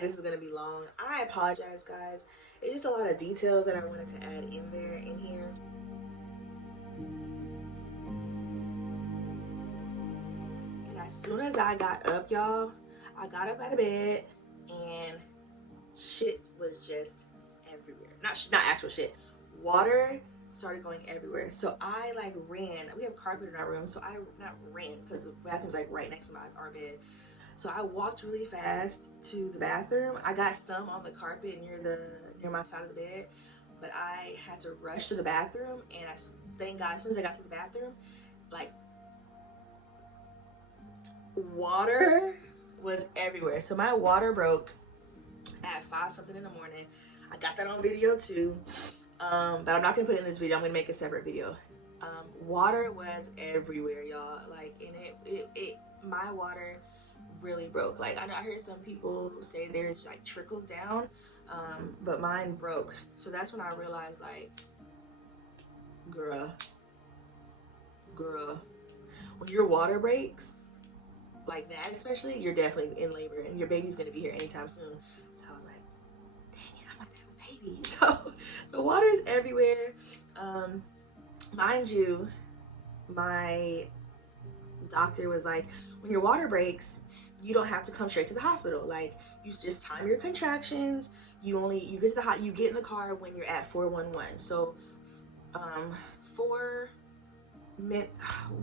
like this is gonna be long. I apologize, guys. It's just a lot of details that I wanted to add in here. And as soon as I got up, y'all, I got up out of bed and shit was just everywhere. Not actual shit. Water started going everywhere. So I like ran. We have carpet in our room, so I not ran because the bathroom's like right next to our bed. So I walked really fast to the bathroom. I got some on the carpet near my side of the bed, but I had to rush to the bathroom. And thank God, as soon as I got to the bathroom, like water was everywhere. So my water broke at 5 something in the morning. I got that on video too, but I'm not gonna put it in this video. I'm gonna make a separate video. Water was everywhere, y'all. Like, and my water really broke. Like, I know I heard some people say there's like trickles down, but mine broke. So that's when I realized, like, girl, when your water breaks like that, especially, you're definitely in labor and your baby's gonna be here anytime soon. So I was like, dang it, I might have a baby. So water is everywhere. Mind you, my doctor was like, when your water breaks, you don't have to come straight to the hospital. Like, you just time your contractions. You get in the car when you're at 411. So 4 minutes,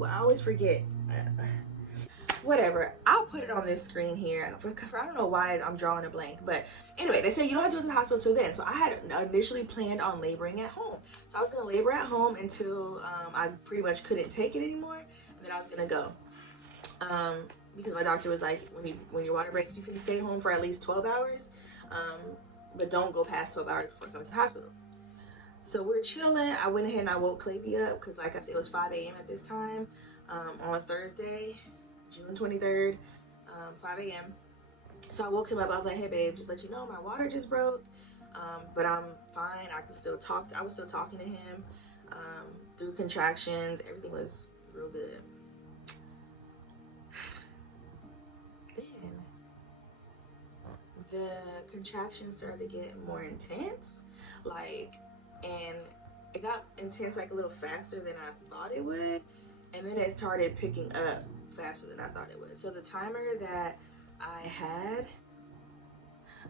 I always forget. Whatever, I'll put it on this screen here. I don't know why I'm drawing a blank, but anyway, they said you don't have to go to the hospital till then. So I had initially planned on laboring at home. So I was gonna labor at home until I pretty much couldn't take it anymore, and then I was gonna go. Because my doctor was like, when your water breaks, you can stay home for at least 12 hours, but don't go past 12 hours before coming to the hospital. So we're chilling. I went ahead and I woke Clavy up because, like I said, it was 5 a.m. at this time on Thursday, June 23rd, 5 a.m. So I woke him up. I was like, hey babe, just let you know my water just broke, but I'm fine. I can still talk. I was still talking to him through contractions. Everything was real good. Then the contractions started to get more intense, like, and it got intense like a little faster than I thought it would, and then it started picking up faster than I thought it would. So the timer that I had,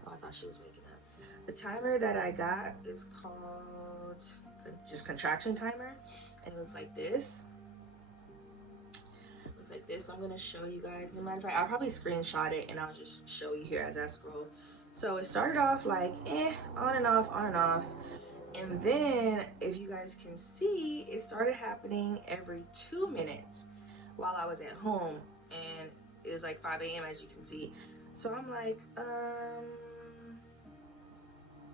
oh, I thought she was waking up. The timer that I got is called just contraction timer, and it looks like this. It looks like this. So I'm gonna show you guys. As a matter of fact, I'll probably screenshot it and I'll just show you here as I scroll. So it started off like on and off, on and off. And then, if you guys can see, it started happening every 2 minutes while I was at home, and it was like 5 a.m. as you can see. So I'm like,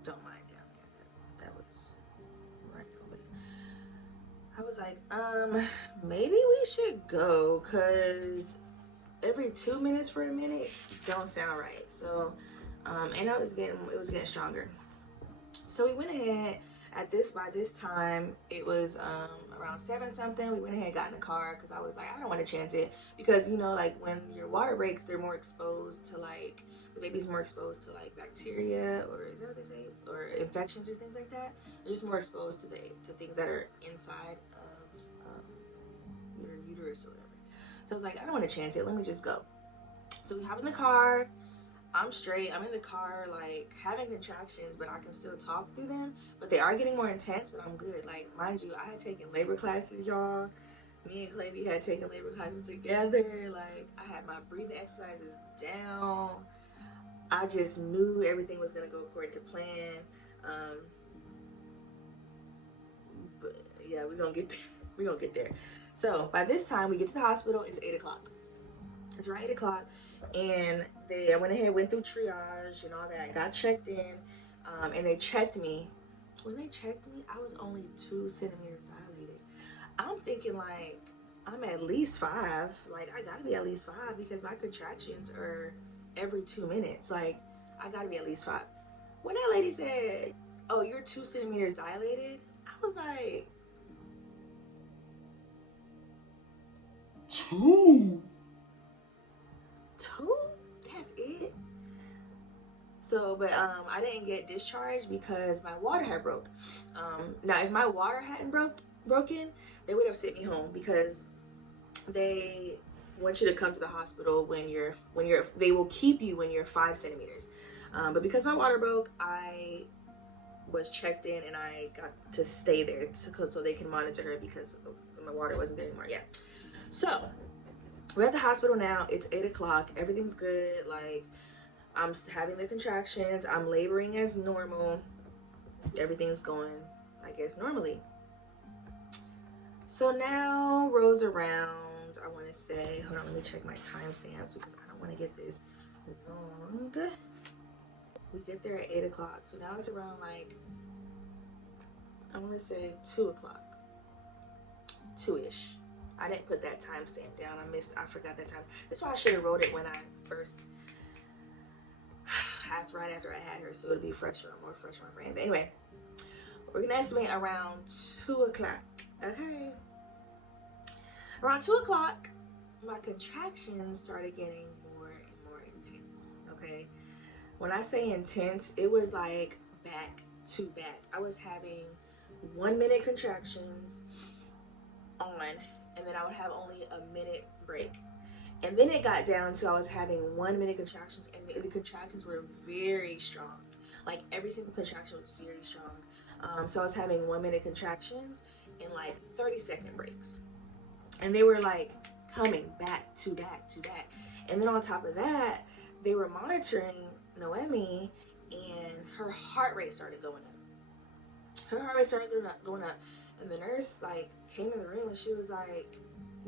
don't mind down there. That was right over there. I was like, maybe we should go, cause every 2 minutes for a minute don't sound right. So, and it was getting stronger. So we went ahead. By this time, it was around 7 something. We went ahead and got in the car because I was like, I don't want to chance it, because, you know, like when your water breaks, they're more exposed to, like, the baby's more exposed to like bacteria, or is that what they say, or infections or things like that. They're just more exposed to things that are inside of your uterus or whatever. So I was like, I don't want to chance it. Let me just go. So we hop in the car. I'm straight. I'm in the car, like, having contractions, but I can still talk through them. But they are getting more intense, but I'm good. Like, mind you, I had taken labor classes, y'all. Me and Clavy had taken labor classes together. Like, I had my breathing exercises down. I just knew everything was going to go according to plan. But, yeah, we're going to get there. We're going to get there. So, by this time, we get to the hospital. It's 8 o'clock. It's around 8 o'clock. And I went ahead, went through triage and all that, got checked in, and they checked me. When they checked me, I was only 2 centimeters dilated. I'm thinking, like, I'm at least 5. Like, I gotta be at least 5 because my contractions are every 2 minutes. Like, I gotta be at least 5. When that lady said, oh, you're 2 centimeters dilated, I was like, 2? That's it? So, but I didn't get discharged because my water had broke. Now, if my water hadn't broken, they would have sent me home because they want you to come to the hospital when you're they will keep you when you're 5 centimeters. But because my water broke, I was checked in and I got to stay there so they can monitor her because my water wasn't there anymore. Yeah. So we're at the hospital now. It's 8 o'clock. Everything's good. Like, I'm having the contractions. I'm laboring as normal. Everything's going, I guess, normally. So now rolls around, I want to say, hold on, let me check my timestamps because I don't want to get this wrong. We get there at 8 o'clock. So now it's around like, I want to say 2 o'clock. 2-ish. I didn't put that timestamp down. I forgot that time. That's why I should have wrote it when I first, right after I had her, so it'll be more fresh on my brain. But anyway, we're gonna estimate around 2 o'clock. Okay. Around 2 o'clock, my contractions started getting more and more intense. Okay. When I say intense, it was like back to back. I was having 1 minute contractions on, and then I would have only a minute break. And then it got down to I was having 1 minute contractions, and the contractions were very strong. Like every single contraction was very strong. So I was having 1 minute contractions and like 30-second breaks. And they were like coming back to back to back. And then on top of that, they were monitoring Noemi, and her heart rate started going up. Her heart rate started going up. And the nurse like came in the room and she was like,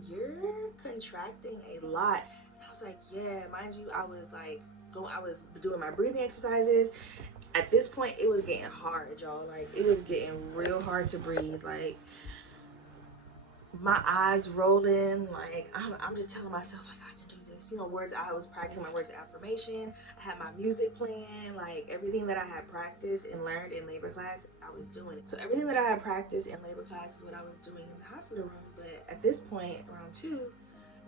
"You're contracting a lot." And I was like, "Yeah." Mind you, I was doing my breathing exercises. At this point, it was getting hard, y'all. Like, it was getting real hard to breathe. Like, my eyes rolling. Like, I'm just telling myself, like, I can do this. You know, I was practicing my words of affirmation. I had my music playing. Like, everything that I had practiced and learned in labor class, I was doing it. So everything that I had practiced in labor class is what I was doing in the hospital room. But at this point, around 2,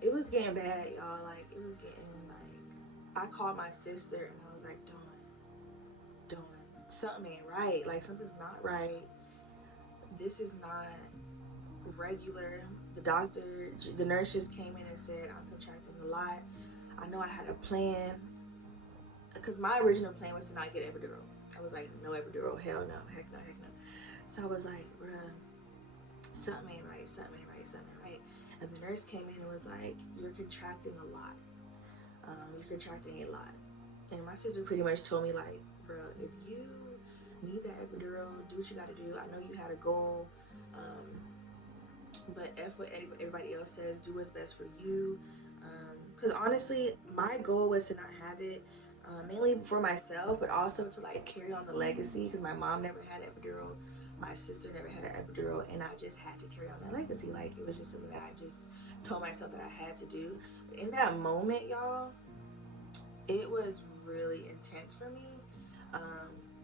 it was getting bad, y'all. Like, it was getting, like, I called my sister and I was like, Dawn, something ain't right. Like, something's not right. This is not regular. The nurse just came in and said I'm contracting a lot. I know I had a plan, because my original plan was to not get epidural. I was like, no epidural, hell no, heck no. So I was like, bruh, something ain't right. And the nurse came in and was like, you're contracting a lot. And my sister pretty much told me, like, bruh, if you need that epidural, do what you gotta do. I know you had a goal, but F what everybody else says, do what's best for you. Because honestly, my goal was to not have it, mainly for myself, but also to like carry on the legacy, because my mom never had epidural, my sister never had an epidural, and I just had to carry on that legacy. Like, it was just something that I just told myself that I had to do. But in that moment, y'all, it was really intense for me.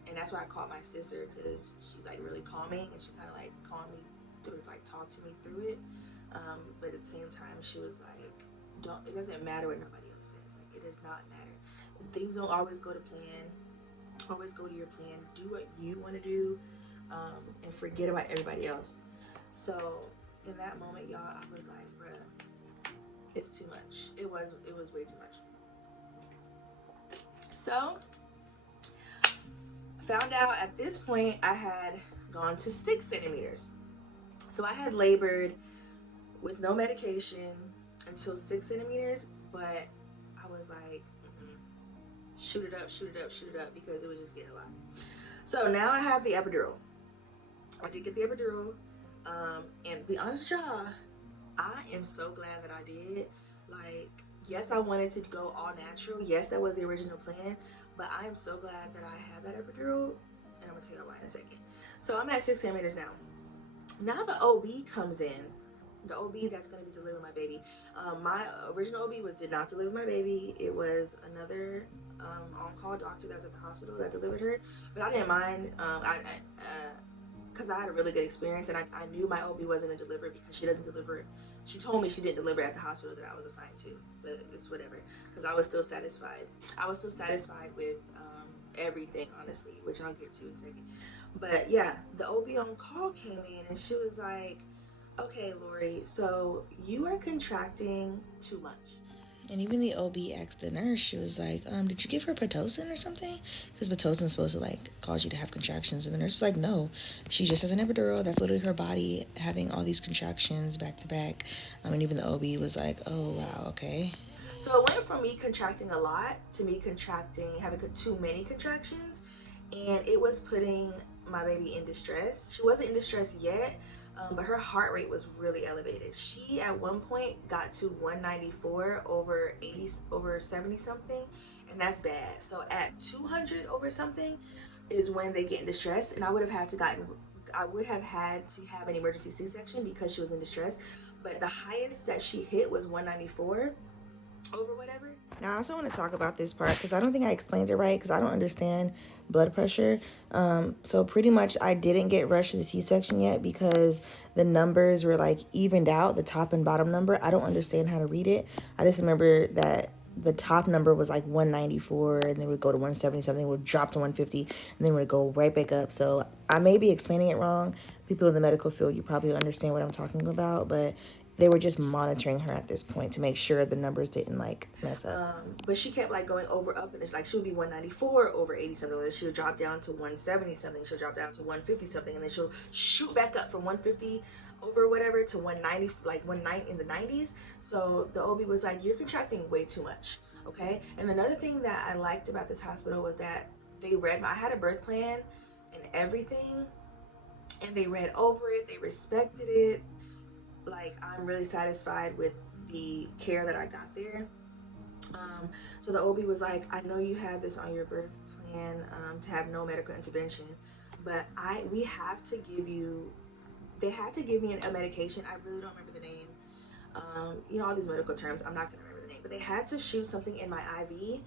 And that's why I called my sister, because she's like really calming, and she kind of like calmed me through, like talked to me through it. But at the same time, she was like, it doesn't matter what nobody else says. Like, it does not matter. Things don't always go to plan. Always go to your plan. Do what you want to do, and forget about everybody else. So in that moment, y'all, I was like, bruh, it's too much. It was way too much. So found out at this point I had gone to 6 centimeters. So I had labored with no medication until 6 centimeters, but I was like, shoot it up, because it was just getting a lot. So now I have the epidural. I did get the epidural, and to be honest with y'all, I am so glad that I did. Like, yes, I wanted to go all natural. Yes, that was the original plan, but I am so glad that I have that epidural, and I'm gonna tell you why in a second. So I'm at 6 centimeters now. Now the OB comes in. The OB that's going to be delivering my baby. My original OB did not deliver my baby. It was another on-call doctor that's at the hospital that delivered her. But I didn't mind, because I had a really good experience, and I knew my OB wasn't going to deliver because she doesn't deliver. She told me she didn't deliver at the hospital that I was assigned to, but it's whatever, because I was still satisfied. I was still satisfied with everything, honestly, which I'll get to in a second. But yeah, the OB on call came in and she was like, okay, Lori, so you are contracting too much. And even the OB asked the nurse, she was like, did you give her Pitocin or something? Because Pitocin is supposed to like cause you to have contractions. And the nurse was like, no, she just has an epidural. That's literally her body having all these contractions back to back. And even the OB was like, oh, wow, okay. So it went from me contracting a lot to me having too many contractions. And it was putting my baby in distress. She wasn't in distress yet, but her heart rate was really elevated. She at one point got to 194 over 80 over 70 something, and that's bad. So at 200 over something is when they get in distress, and I would have had to have an emergency C-section because she was in distress. But the highest that she hit was 194 over whatever. Now I also want to talk about this part because I don't think I explained it right because I don't understand blood pressure. So pretty much I didn't get rushed to the C-section yet because the numbers were like evened out, the top and bottom number. I don't understand how to read it. I just remember that the top number was like 194 and then would go to 170 something, would drop to 150 and then would go right back up. So I may be explaining it wrong. People in the medical field, you probably understand what I'm talking about, but they were just monitoring her at this point to make sure the numbers didn't like mess up. But she kept like going up, and it's like she would be 194 over 80 something, and then she'll drop down to 170 something, she'll drop down to 150 something, and then she'll shoot back up from 150 over whatever to 190, like 190 in the 90s. So the OB was like, you're contracting way too much, okay? And another thing that I liked about this hospital was that I had a birth plan and everything, and they read over it, they respected it. Like, I'm really satisfied with the care that I got there. So the OB was like, I know you have this on your birth plan to have no medical intervention, but they had to give me a medication. I really don't remember the name. All these medical terms, I'm not gonna remember the name, but they had to shoot something in my IV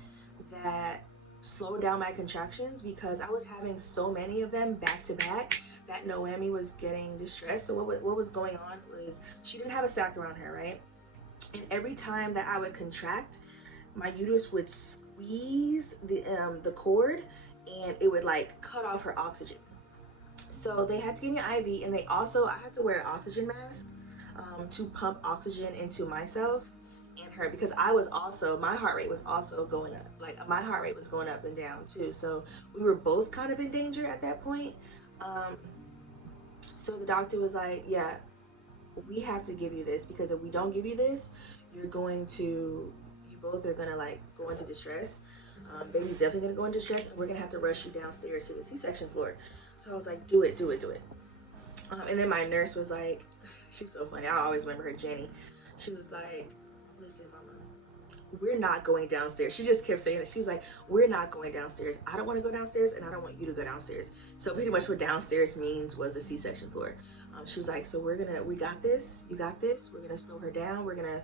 that slowed down my contractions because I was having so many of them back to back that Noemi was getting distressed. So what was going on was she didn't have a sac around her, right? And every time that I would contract, my uterus would squeeze the cord and it would like cut off her oxygen. So they had to give me an IV, and I had to wear an oxygen mask to pump oxygen into myself and her, because my heart rate was also going up. Like, my heart rate was going up and down too. So we were both kind of in danger at that point. So the doctor was like, yeah, we have to give you this, because if we don't give you this, you both are gonna like go into distress. Baby's definitely gonna go into distress, and we're gonna have to rush you downstairs to the C-section floor. So I was like, do it. And then my nurse was like, she's so funny, I always remember her, Jenny. She was like, listen, mama, we're not going downstairs. She just kept saying that. She was like, we're not going downstairs. I don't want to go downstairs, and I don't want you to go downstairs. So pretty much what downstairs means was the C-section floor. She was like, so we got this, you got this. We're gonna slow her down. We're gonna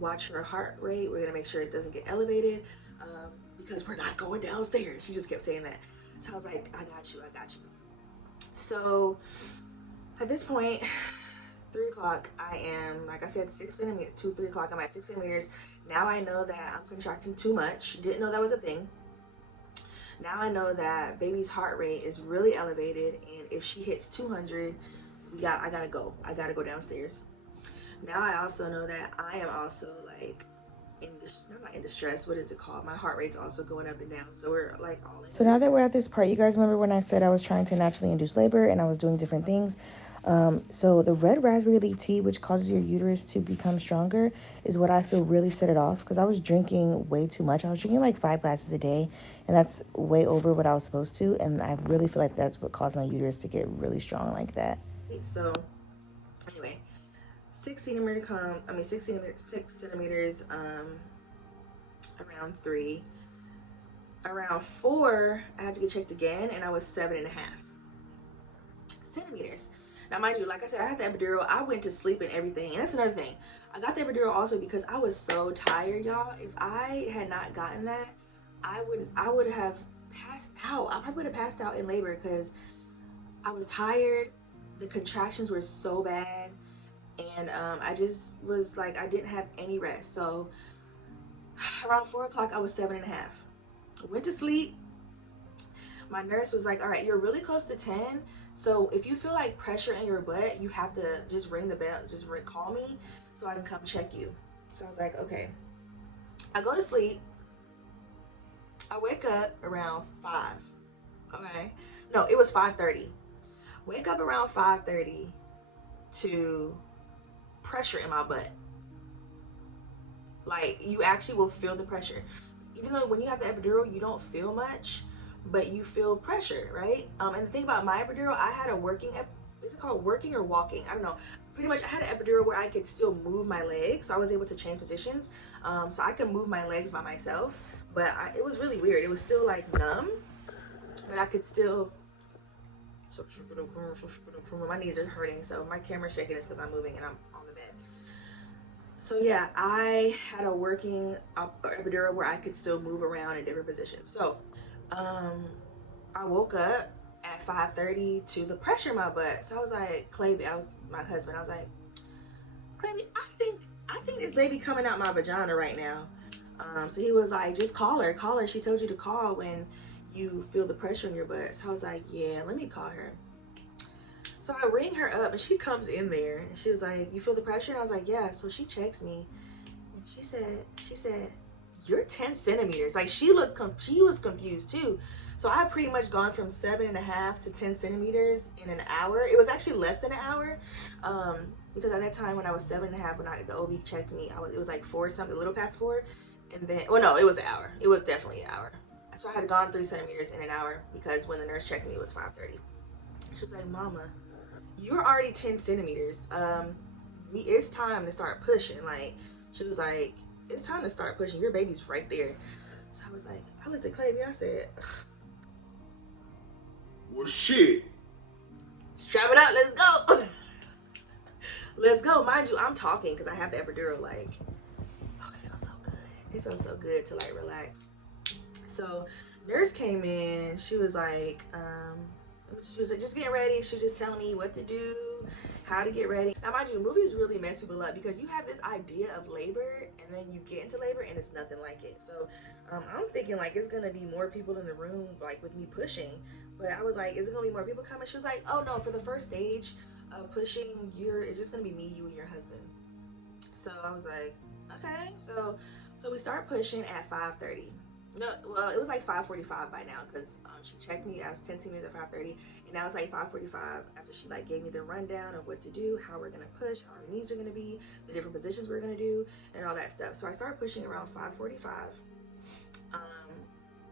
watch her heart rate. We're gonna make sure it doesn't get elevated because we're not going downstairs. She just kept saying that. So I was like, I got you. So at this point, 3 o'clock, I am, like I said, 6 centimeters, 3 o'clock, I'm at 6 centimeters. Now I know that I'm contracting too much. Didn't know that was a thing. Now I know that baby's heart rate is really elevated, and if she hits 200, I gotta go downstairs. Now I also know that I am also like I'm not in distress. What is it called? My heart rate's also going up and down. So we're like all in. So now that we're at this part, you guys remember when I said I was trying to naturally induce labor and I was doing different things? So the red raspberry leaf tea, which causes your uterus to become stronger, is what I feel really set it off, because I was drinking way too much. I was drinking like 5 glasses a day, and that's way over what I was supposed to. And I really feel like that's what caused my uterus to get really strong like that. So anyway, 6 centimeters, around 3. Around 4, I had to get checked again, and I was 7.5 centimeters. Now, mind you, like I said, I had the epidural. I went to sleep and everything. And that's another thing. I got the epidural also because I was so tired, y'all. If I had not gotten that, I would have passed out. I probably would have passed out in labor because I was tired. The contractions were so bad. And I just was like, I didn't have any rest. So around 4 o'clock, I was 7.5. I went to sleep. my nurse was like, all right, you're really close to 10. So if you feel like pressure in your butt, you have to just ring the bell, call me so I can come check you. So I was like, okay. I go to sleep. I wake up around 5. Okay. No, it was 5:30. Wake up around 5:30 to pressure in my butt. Like, you actually will feel the pressure. Even though when you have the epidural, you don't feel much, but you feel pressure, right? And the thing about my epidural, I had a working, is it called working or walking? I don't know. Pretty much I had an epidural where I could still move my legs, so I was able to change positions. So I could move my legs by myself, but it was really weird. It was still like numb, but I could still, my knees are hurting, so my camera's shaking is because I'm moving and I'm on the bed. So yeah, I had a working epidural where I could still move around in different positions. So I woke up at 5:30 to the pressure in my butt. So I was like, Clavy, I was my husband. I was like, Clavy, I think this baby coming out my vagina right now. So he was like, just call her. She told you to call when you feel the pressure in your butt. So I was like, yeah, let me call her. So I ring her up and she comes in there and she was like, you feel the pressure? And I was like, yeah. So she checks me and she said, you're 10 centimeters. Like, she was confused too. So I had pretty much gone from 7.5 to 10 centimeters in an hour. It was actually less than an hour. Because at that time when I was 7.5, when the OB checked me, it was like 4 something, a little past 4. And then, well, no, it was an hour. It was definitely an hour. So I had gone 3 centimeters in an hour because when the nurse checked me, it was 5:30. She was like, Mama, you're already 10 centimeters. It's time to start pushing. Like, she was like, it's time to start pushing. Your baby's right there. So I was like, I looked at Clavy, I said, well, shit. Strap it up, let's go. Let's go. Mind you, I'm talking because I have the epidural. Like, oh, it feels so good. It feels so good to like relax. So nurse came in. She was like, just getting ready. She was just telling me what to do, how to get ready. Now, mind you, movies really mess people up because you have this idea of labor and then you get into labor and it's nothing like it. So I'm thinking like it's gonna be more people in the room like with me pushing, but I was like, is it gonna be more people coming? She was like, oh no, for the first stage of pushing, it's just gonna be me, you, and your husband. So I was like, okay. So we start pushing at 5:30. No, well, it was like 5:45 by now because she checked me. I was 10 centimeters at 5:30, and now it's like 5:45 after she like gave me the rundown of what to do, how we're gonna push, how our knees are gonna be, the different positions we're gonna do, and all that stuff. So I started pushing around 5:45,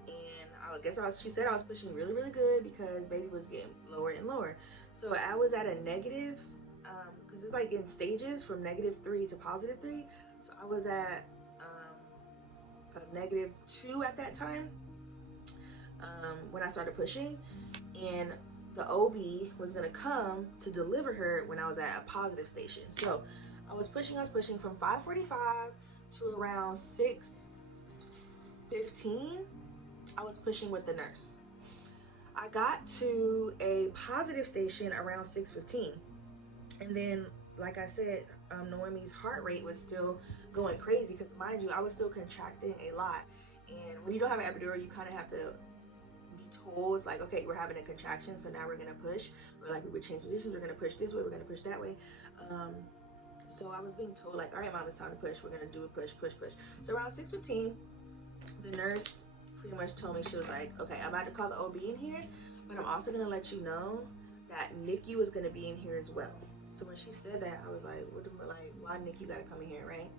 and I guess she said I was pushing really, really good because baby was getting lower and lower. So I was at a negative, because it's like in stages from -3 to +3. So I was at -2 at that time when I started pushing, and the OB was gonna come to deliver her when I was at a positive station. So I was pushing from 5:45 to around 6:15. I was pushing with the nurse. I got to a positive station around 6:15, and then, like I said, Noemi's heart rate was still going crazy because, mind you, I was still contracting a lot. And when you don't have an epidural, you kind of have to be told, like, okay, we're having a contraction, so now we're gonna push. Or like, we would change positions. We're gonna push this way. We're gonna push that way. So I was being told, like, all right, Mom, it's time to push. We're gonna do a push. So around 6:15, the nurse pretty much told me, she was like, okay, I'm about to call the OB in here, but I'm also gonna let you know that NICU is gonna be in here as well. So when she said that, I was like, why NICU gotta come in here, right?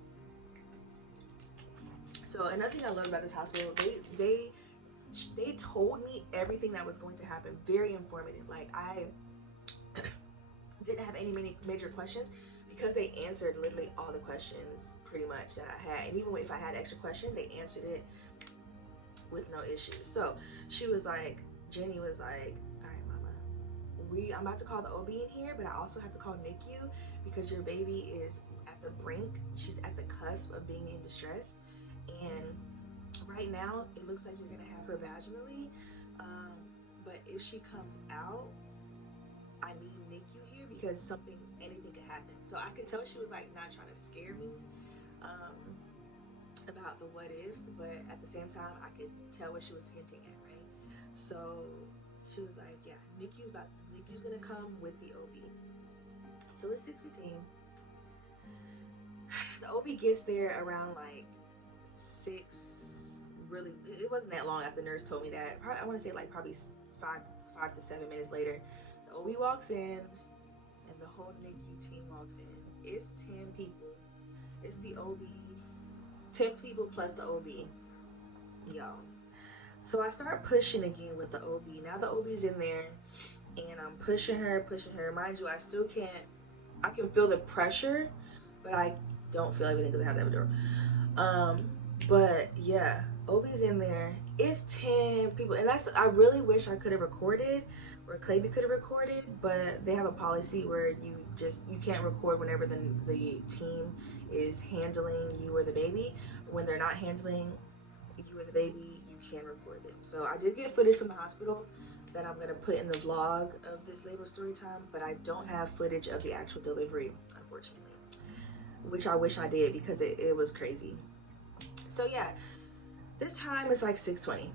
So another thing I love about this hospital, they told me everything that was going to happen. Very informative. Like, I didn't have any major questions because they answered literally all the questions pretty much that I had. And even if I had extra questions, they answered it with no issues. So she was like, Jenny was like, all right, Mama, I'm about to call the OB in here, but I also have to call NICU because your baby is at the brink. She's at the cusp of being in distress. And right now, it looks like you're gonna have her vaginally. But if she comes out, I need NICU here because anything could happen. So I could tell she was like not trying to scare me about the what ifs, but at the same time, I could tell what she was hinting at, right? So she was like, yeah, NICU's gonna come with the OB. So it's 6:15. The OB gets there around like 6. Really, it wasn't that long after the nurse told me that. I want to say like probably 5 to 7 minutes later, the OB walks in, and the whole NICU team walks in. It's 10 people. It's the OB, 10 people plus the OB. Yo. So I start pushing again with the OB. Now the OB's in there, and I'm pushing her. Mind you, I can feel the pressure, but I don't feel everything because I have the epidural. But yeah, OB's in there. It's 10 people, and I really wish I could have recorded, or Clayby could have recorded, but they have a policy where you can't record whenever the team is handling you or the baby. When they're not handling you or the baby, you can record them. So I did get footage from the hospital that I'm gonna put in the vlog of this labor story time, but I don't have footage of the actual delivery, unfortunately, which I wish I did because it was crazy. So yeah, this time it's like 6:20.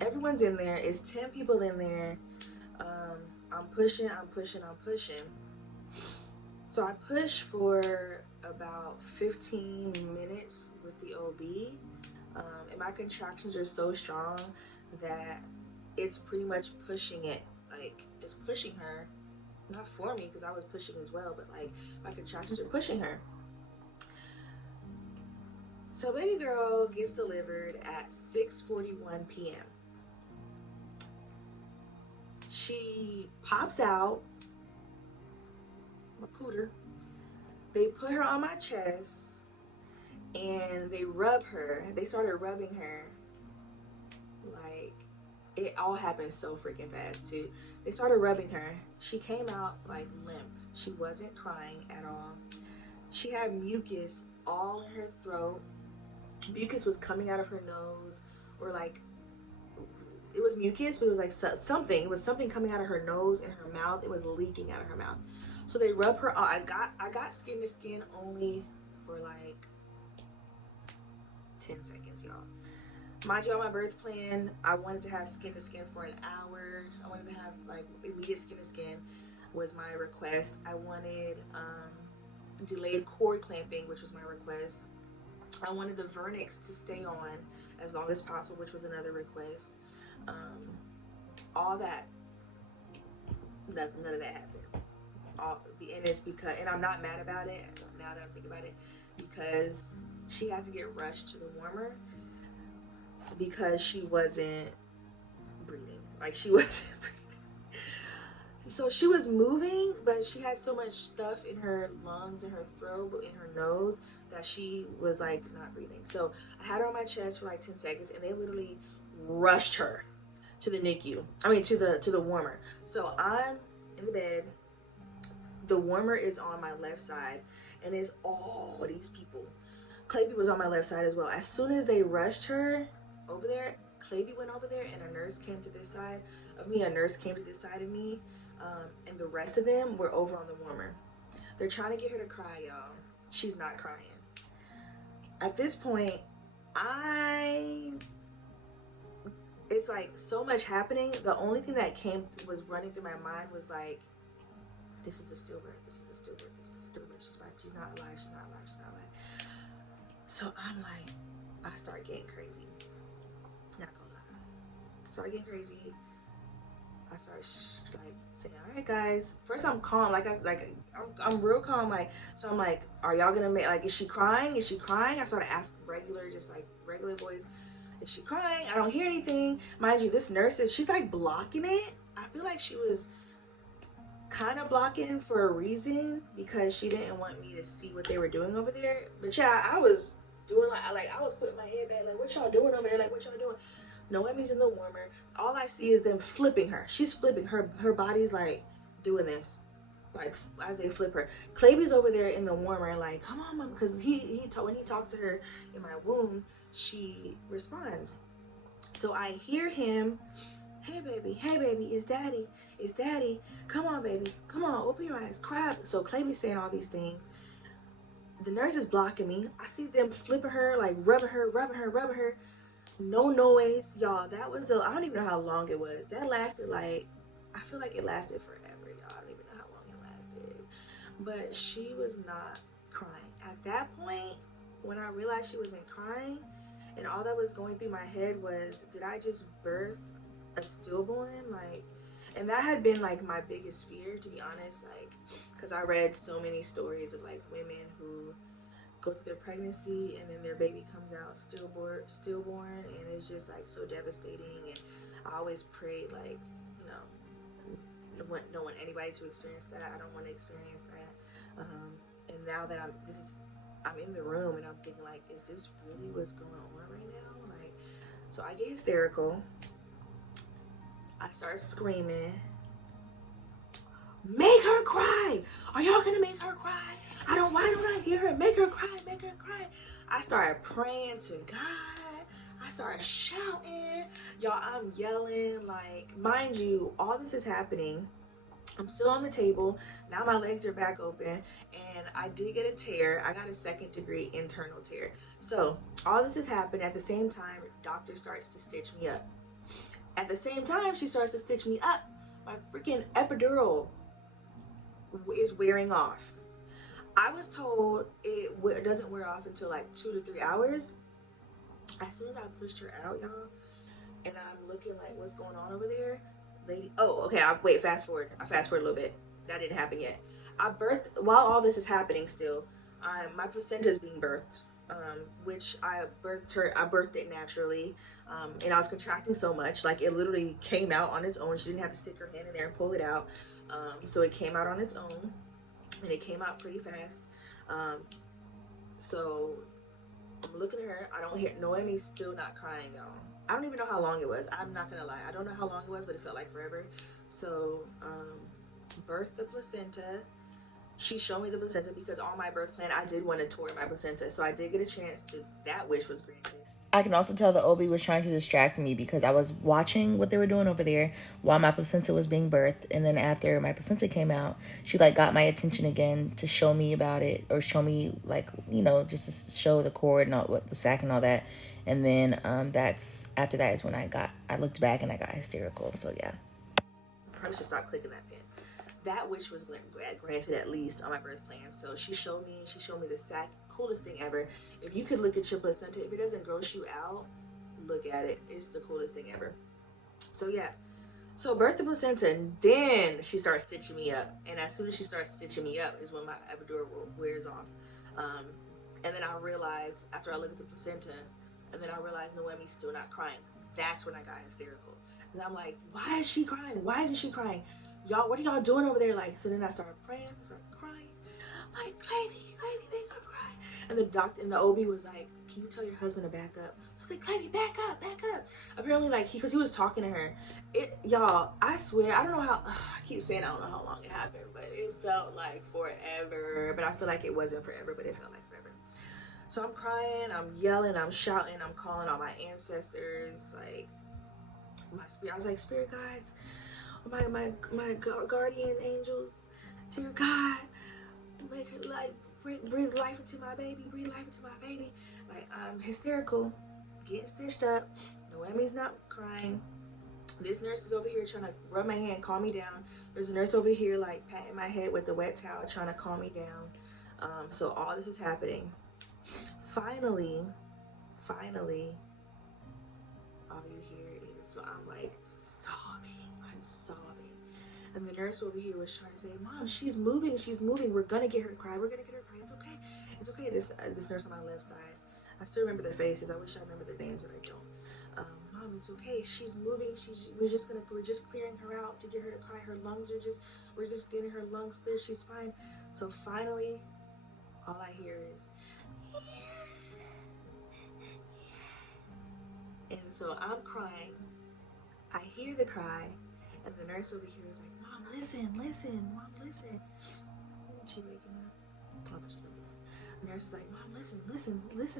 Everyone's in there. It's 10 people in there. I'm pushing. So I push for about 15 minutes with the OB, and my contractions are so strong that it's pretty much pushing it. Like, it's pushing her, not for me because I was pushing as well, but like my contractions are pushing her. So baby girl gets delivered at 6:41 p.m. She pops out, my cooter. They put her on my chest and they rub her. They started rubbing her. Like, it all happened so freaking fast too. They started rubbing her. She came out like limp. She wasn't crying at all. She had mucus all in her throat. Mucus was coming out of her nose, or like, it was mucus, but it was like something. It was something coming out of her nose and her mouth. It was leaking out of her mouth. So they rub her on. I got skin to skin only for like 10 seconds, y'all. Mind you, on my birth plan, I wanted to have skin to skin for an hour. I wanted to have like immediate skin to skin was my request. I wanted delayed cord clamping, which was my request. I wanted the vernix to stay on as long as possible, which was another request. All that, none of that happened. And it's because, and I'm not mad about it now that I'm thinking about it, because she had to get rushed to the warmer because she wasn't breathing. Like, she wasn't breathing. So she was moving, but she had so much stuff in her lungs, in her throat, in her nose, that she was like not breathing. So I had her on my chest for like 10 seconds, and they literally rushed her to the NICU. I mean, to the warmer. So I'm in the bed. The warmer is on my left side, and it's all these people. Clayby was on my left side as well. As soon as they rushed her over there, Clayby went over there, and a nurse came to this side of me. A nurse came to this side of me, and the rest of them were over on the warmer. They're trying to get her to cry, y'all. She's not crying. At this point, it's like so much happening. The only thing that was running through my mind was like, this is a stillbirth. She's not alive. So I'm like, I start getting crazy. Not gonna lie. Start getting crazy. I start like saying, all right, guys. First, I'm calm. I'm real calm. Like, so I'm like, are y'all gonna make, like, is she crying? I started asking regular voice, is she crying? I don't hear anything. Mind you, this nurse she's like blocking it. I feel like she was kind of blocking for a reason, because she didn't want me to see what they were doing over there. But yeah, I was doing I was putting my head back, like, what y'all doing over there? Like, what y'all doing? Noemi's in the warmer. All I see is them flipping her. She's flipping her. Her body's like doing this, like, as they flip her. Clayby's over there in the warmer, like, come on, mom, because when he talks to her in my womb, she responds. So I hear him, hey baby, it's daddy, come on baby, come on, open your eyes, cry. So Clayby's saying all these things. The nurse is blocking me. I see them flipping her, like rubbing her. No noise, y'all. That was the, I don't even know how long it was. That lasted like, I feel like it lasted forever, y'all. I don't even know how long it lasted. But she was not crying. At that point, when I realized she wasn't crying, and all that was going through my head was, did I just birth a stillborn? Like, and that had been like my biggest fear, to be honest. Like, because I read so many stories of like women who go through their pregnancy and then their baby comes out stillborn, and it's just like so devastating. And I always prayed like, you know, don't want anybody to experience that. I don't want to experience that. And now that I'm in the room and I'm thinking like, is this really what's going on right now? Like, so I get hysterical. I start screaming, make her cry. Are y'all gonna make her cry? Why don't I hear her? Make her cry, make her cry. I started praying to God. I started shouting. Y'all, I'm yelling. Like, mind you, all this is happening. I'm still on the table. Now my legs are back open, and I did get a tear. I got a 2nd-degree internal tear. So all this is happening at the same time. Doctor starts to stitch me up. At the same time she starts to stitch me up, my freaking epidural is wearing off. I was told it doesn't wear off until like 2 to 3 hours. As soon as I pushed her out, y'all, and I'm looking like, what's going on over there, lady? Oh, okay. Fast forward. I fast forward a little bit. That didn't happen yet. I birthed while all this is happening. Still, my placenta is being birthed, which I birthed it naturally, and I was contracting so much, like it literally came out on its own. She didn't have to stick her hand in there and pull it out. So it came out on its own, and it came out pretty fast. So I'm looking at her. I don't hear Noemi's still not crying, y'all. I don't even know how long it was. I'm not gonna lie. I don't know how long it was, but it felt like forever. So, birthed the placenta. She showed me the placenta because on my birth plan, I did want to tour my placenta. So I did get a chance to, that wish was granted. I can also tell the OB was trying to distract me because I was watching what they were doing over there while my placenta was being birthed. And then after my placenta came out, she like got my attention again to show me about it, or show me like, you know, just to show the cord and all, what the sac and all that. And then that's after that is when I looked back and I got hysterical. So yeah. Probably should stop clicking that pin. That wish was granted, at least on my birth plan. So she showed me the sac. Coolest thing ever. If you could look at your placenta, if it doesn't gross you out, look at it. It's the coolest thing ever. So yeah. So birth the placenta, and then she starts stitching me up. And as soon as she starts stitching me up is when my epidural wears off. And then I realized, after I look at the placenta, and then I realized Noemi's still not crying. That's when I got hysterical. Because I'm like, why is she crying? Why isn't she crying? Y'all, what are y'all doing over there? Like, so then I started praying, I started crying. I'm like, Clavy, make her cry. And the doctor and the OB was like, can you tell your husband to back up? I was like, Clavy, back up. Apparently, like, because he was talking to her. Y'all, I swear, I don't know how, I keep saying I don't know how long it happened, but it felt like forever. But I feel like it wasn't forever, but it felt like forever. So I'm crying, I'm yelling, I'm shouting, I'm calling all my ancestors, like, my spirit. I was like, spirit guides, my guardian angels, dear God, make her like breathe life into my baby, Like, I'm hysterical, getting stitched up. Noemi's not crying. This nurse is over here trying to rub my hand, calm me down. There's a nurse over here like patting my head with the wet towel, trying to calm me down. So all this is happening. Finally, all you hear is, so I'm like sobbing. And the nurse over here was trying to say, Mom, she's moving. We're gonna get her to cry. It's okay. This nurse on my left side, I still remember their faces. I wish I remember their names, but I don't. Mom, it's okay. She's moving. We're just clearing her out to get her to cry. We're just getting her lungs clear. She's fine. So finally, all I hear is, and so I'm crying. I hear the cry, and the nurse over here is like, Mom, listen. Mom, listen. She waking up? Oh, she's waking up. The nurse is like, Mom, listen,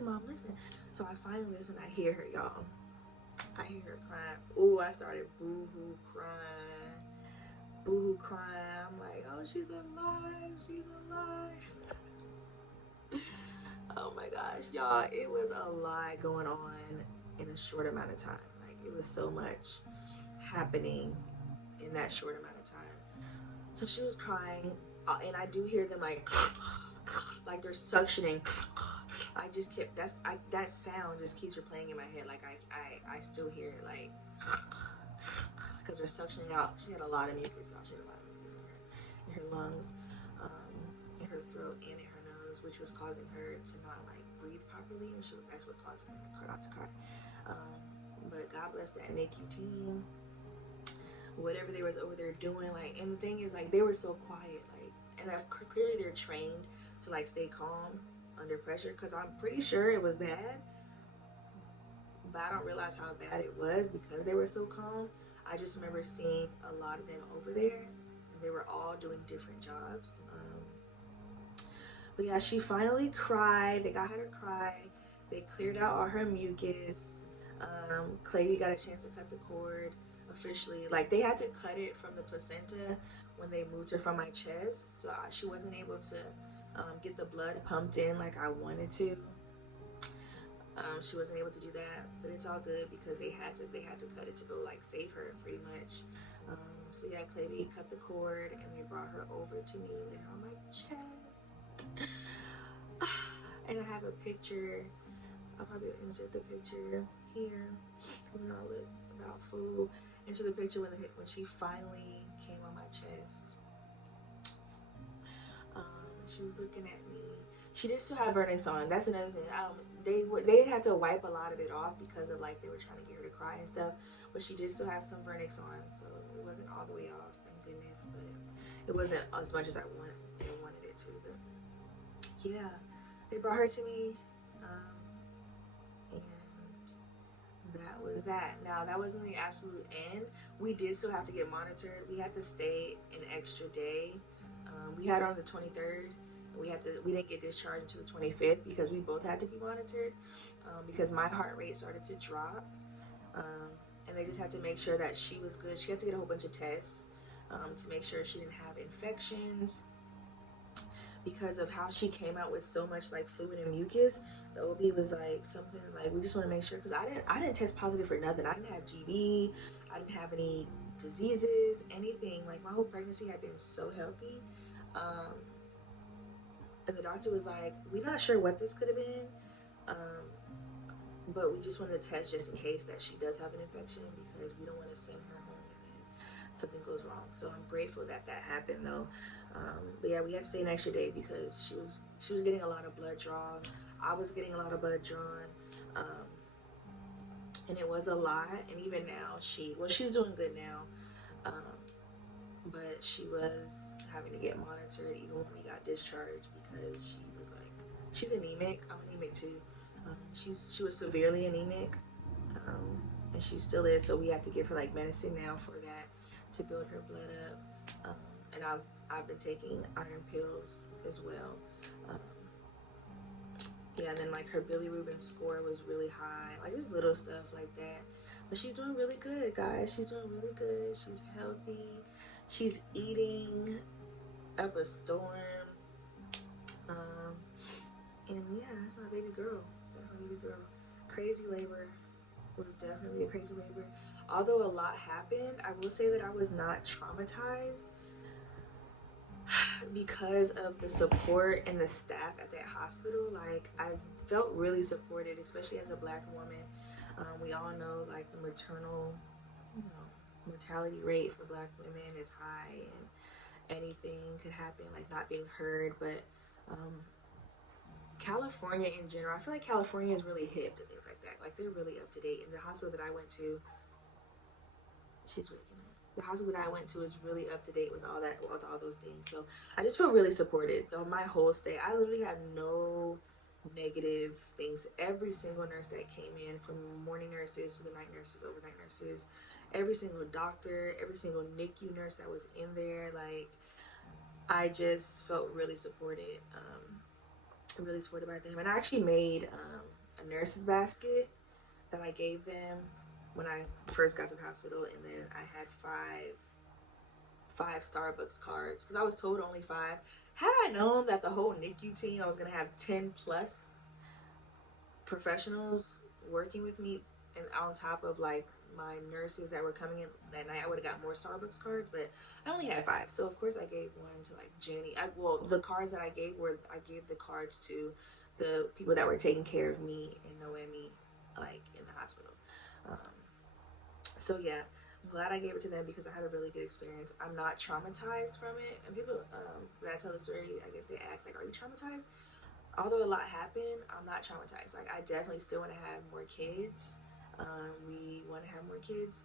Mom, listen. So I finally listen. I hear her, y'all. I hear her crying. Ooh, I started boo-hoo crying. I'm like, oh, she's alive. Oh my gosh, y'all, it was a lot going on. in a short amount of time. Like, it was so much happening in that short amount of time. So she was crying, and I do hear them like they're suctioning. I just kept that sound just keeps replaying in my head. Like I still hear it, like, because they're suctioning out. She had a lot of mucus, y'all. She had a lot of mucus in her lungs, in her throat, and in her nose, which was causing her to not like breathe properly, and that's what caused her not to cry. But God bless that NICU team. Whatever they was over there doing, like, and the thing is, like, they were so quiet, like, and clearly they're trained to like stay calm under pressure, because I'm pretty sure it was bad, but I don't realize how bad it was because they were so calm. I just remember seeing a lot of them over there, and they were all doing different jobs. But yeah, she finally cried. They got her to cry. They cleared out all her mucus. Clavy got a chance to cut the cord officially. Like, they had to cut it from the placenta when they moved her from my chest, so she wasn't able to get the blood pumped in like I wanted to. She wasn't able to do that, but it's all good because they had to cut it to go like save her pretty much. So yeah, Clavy cut the cord and they brought her over to me, laid her on my chest. And I have a picture. I'll probably insert the picture here. I'm gonna look about food. Into the picture when she finally came on my chest. She was looking at me. She did still have vernix on. That's another thing. They had to wipe a lot of it off because of like they were trying to get her to cry and stuff. But she did still have some vernix on, so it wasn't all the way off, thank goodness. But it wasn't as much as I wanted it to. But yeah, they brought her to me, and that was that. Now, that wasn't the absolute end. We did still have to get monitored. We had to stay an extra day. We had her on the 23rd. We didn't get discharged until the 25th because we both had to be monitored, because my heart rate started to drop, and they just had to make sure that she was good. She had to get a whole bunch of tests to make sure she didn't have infections. Because of how she came out with so much like fluid and mucus, the OB was like something like, we just want to make sure, because I didn't test positive for nothing. I didn't have GB, I didn't have any diseases, anything. Like, my whole pregnancy had been so healthy. And the doctor was like, we're not sure what this could have been, but we just wanted to test just in case that she does have an infection, because we don't want to send her home and then something goes wrong. So I'm grateful that happened though. But yeah, we had to stay an extra day because she was getting a lot of blood drawn. I was getting a lot of blood drawn, and it was a lot. And even now, she's doing good now, but she was having to get monitored even when we got discharged, because she was like, she's anemic. I'm anemic too. She was severely anemic, and she still is. So we have to give her like medicine now for that to build her blood up. And I've been taking iron pills as well. Yeah, and then like her bilirubin score was really high, like just little stuff like that. But she's doing really good, guys. She's doing really good. She's healthy. She's eating up a storm. And yeah, that's my baby girl. That's my baby girl. Crazy labor. Was definitely a crazy labor. Although a lot happened, I will say that I was not traumatized because of the support and the staff at that hospital. Like, I felt really supported, especially as a Black woman. We all know like the maternal, mortality rate for Black women is high, and anything could happen, like not being heard. But California in general, I feel like California is really hip to things like that. Like, they're really up to date. And the hospital that I went to, she's waking up. The hospital that I went to is really up to date with all that, with all those things. So I just feel really supported. Though my whole stay, I literally had no negative things. Every single nurse that came in, from morning nurses to the night nurses, overnight nurses, every single doctor, every single NICU nurse that was in there, like, I just felt really supported. Really supported by them. And I actually made a nurse's basket that I gave them when I first got to the hospital, and then I had five Starbucks cards, because I was told only 5. Had I known that the whole NICU team, I was gonna have 10 plus professionals working with me and on top of like my nurses that were coming in that night, I would have got more Starbucks cards, but I only had 5. So of course I gave one to like Jenny. Well, the cards that I gave the cards to the people that were taking care of me and Noemi, like in the hospital. So yeah, I'm glad I gave it to them because I had a really good experience. I'm not traumatized from it. And people, when I tell the story, I guess they ask like, "Are you traumatized?" Although a lot happened, I'm not traumatized. Like, I definitely still want to have more kids. We want to have more kids.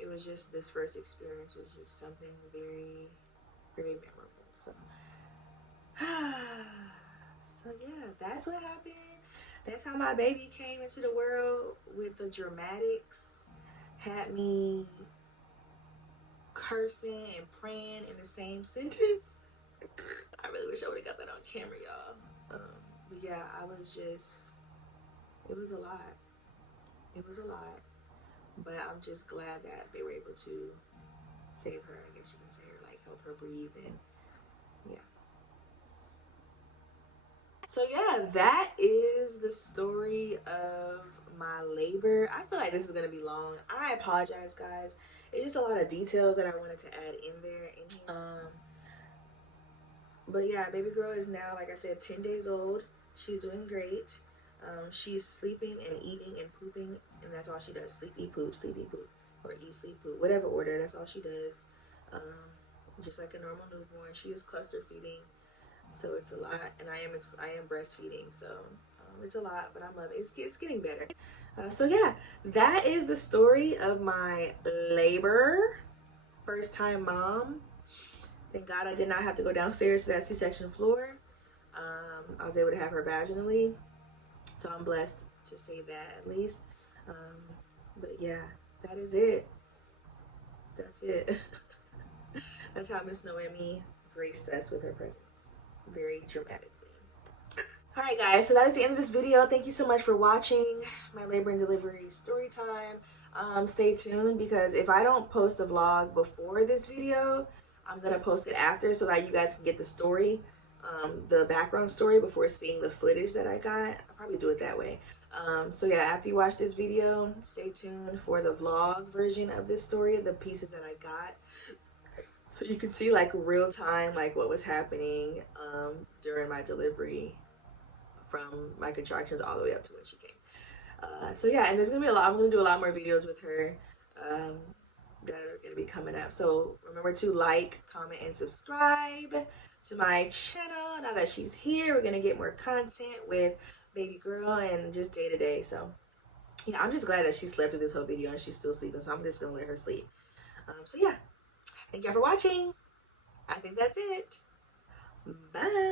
It was just, this first experience was just something very, very memorable. So, so yeah, that's what happened. That's how my baby came into the world, with the dramatics. Had me cursing and praying in the same sentence. I really wish I would have got that on camera, y'all. But yeah, I was just, it was a lot. It was a lot. But I'm just glad that they were able to save her, I guess you can say, or like help her breathe, and yeah. So yeah, that is the story of my labor. I feel like this is gonna be long. I apologize, guys. It's just a lot of details that I wanted to add in there. But yeah, baby girl is now, like I said, 10 days old. She's doing great. She's sleeping and eating and pooping, and that's all she does. Sleep, eat, poop, or eat, sleep, poop, whatever order. That's all she does. Just like a normal newborn. She is cluster feeding, so it's a lot. And I am breastfeeding, so it's a lot, but I love it. It's getting better. So yeah, that is the story of my labor. First time mom. Thank God I did not have to go downstairs to that C-section floor. I was able to have her vaginally, so I'm blessed to say that at least. But yeah, that is it. That's it. That's how Miss Noemi graced us with her presence, very dramatically. Alright guys, so that is the end of this video. Thank you so much for watching my labor and delivery story time. Stay tuned, because if I don't post a vlog before this video, I'm going to post it after so that you guys can get the story, the background story, before seeing the footage that I got. I'll probably do it that way. So yeah, after you watch this video, stay tuned for the vlog version of this story, the pieces that I got. So you can see like real time, like what was happening during my delivery, from my contractions all the way up to when she came. So yeah, and there's gonna be a lot. I'm gonna do a lot more videos with her that are gonna be coming up. So remember to like, comment, and subscribe to my channel. Now that she's here, we're gonna get more content with baby girl and just day to day. So yeah, I'm just glad that she slept through this whole video and she's still sleeping. So I'm just gonna let her sleep. So yeah, thank y'all for watching. I think that's it. Bye.